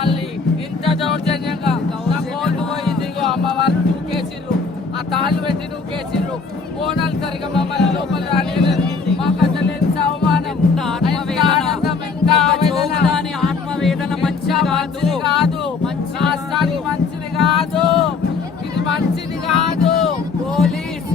ఇంత దౌర్జన్యంగా నా కోళ్ళు పోయింది, అమ్మవారు నూకేసిర్రు, ఆ తాళ్ళు పెట్టి నూకేసిర్రు, బోనాలు సరిగా మమ్మల్ని లోపల రాలేదు. మాకు అసలు ఎంత అవమానం, ఎంత ఆనందం, ఎంత ఆత్మవేదన. మంచిది కాదు, రాష్ట్రానికి మంచిది కాదు, ఇది మంచిది కాదు. పోలీస్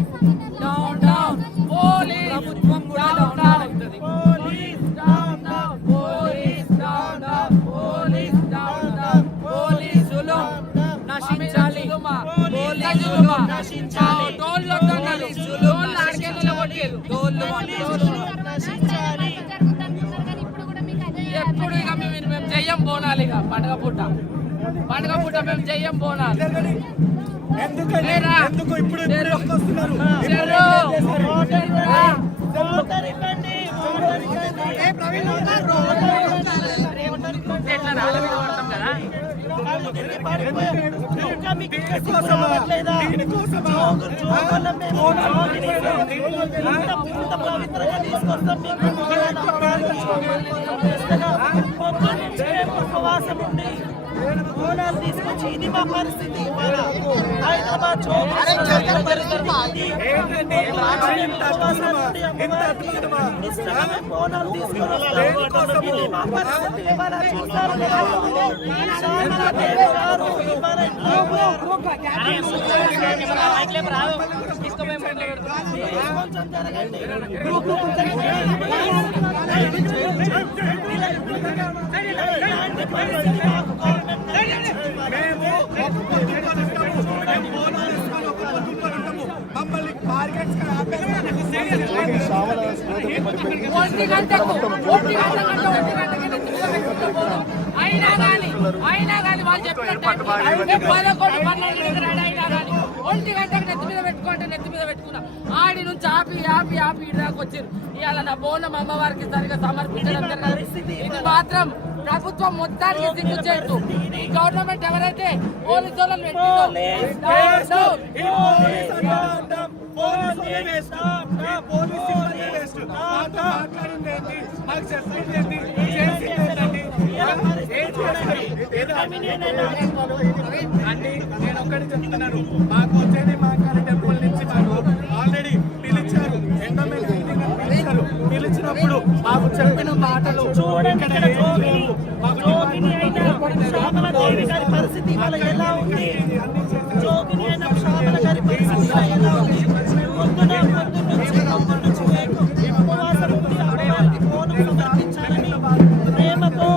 డౌన్ డౌన్, పోలీస్ ప్రభుత్వం down down, police down down, police down down, police down down. పోలీసులు నశించాలి, పోలీసులు నశించాలి. డోళ్ళు ఎప్పుడు ఇక మేము చెయ్యం బోనాలు, ఇక పండుగ పూట మేము చెయ్యం బోనాలు. బోనాలు తీసుకొచ్చి ఇది మా పరిస్థితి. హైదరాబాద్ బోనాలు తీసుకొని మా పరిస్థితి చూస్తారు. అయినా కానీ వాళ్ళు చెప్పినట్టు 11, 12 అయినా కానీ 1 గంటకు నెత్తి మీద పెట్టుకుంటే నెత్తి మీద పెట్టుకున్నా. ఆడి నుంచి ఆపి ఇటు దాకా వచ్చారు. ఇవాళ నా బోనం అమ్మవారికి సరిగా సమర్పించడం జరగదు. ఇది మాత్రం ప్రభుత్వం మొత్తానికి సిగ్గుచేటు. ఈ గవర్నమెంట్ ఎవరైతే పోలీసు వాళ్ళని నేను ఒక్కటి చెప్తున్నాను, మాకు వచ్చేది మా టెంపుల్ నుంచి మాకు ఆల్రెడీ పిలిచారు. పిలిచినప్పుడు మాకు చెప్పిన మాటలు పరిస్థితి ఎలా ఉంది, జోగిని అయిన శ్యామల గారి పరిస్థితి ఎలా ఉంది. ప్రేమతో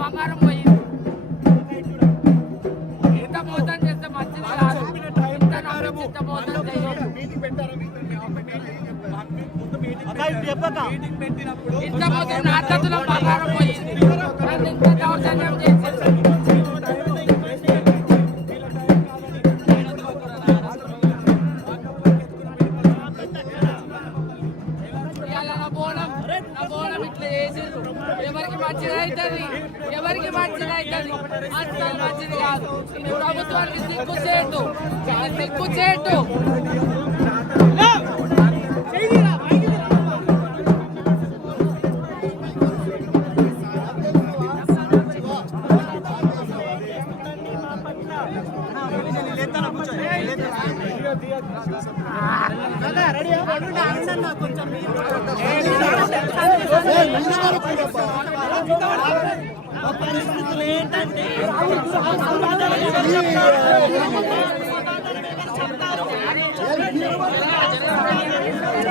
బంగారం పోయింది. ఇంత మోసం చేస్తే మంచిది కాదు. ఇంత మోసం చేయాలి. ఇంత మోసం అద్దతుల బంగారం పోయింది. ఇంత దౌర్జన్యం చేసింది. ఎవరికి మంచిది అవుతుంది, ఎవరికి మంచిది అవుతుంది, అసలు మంచిది కాదు. ఇది ప్రభుత్వానికి సిగ్గుచేటు. పరిస్థితులు ఏంటంటే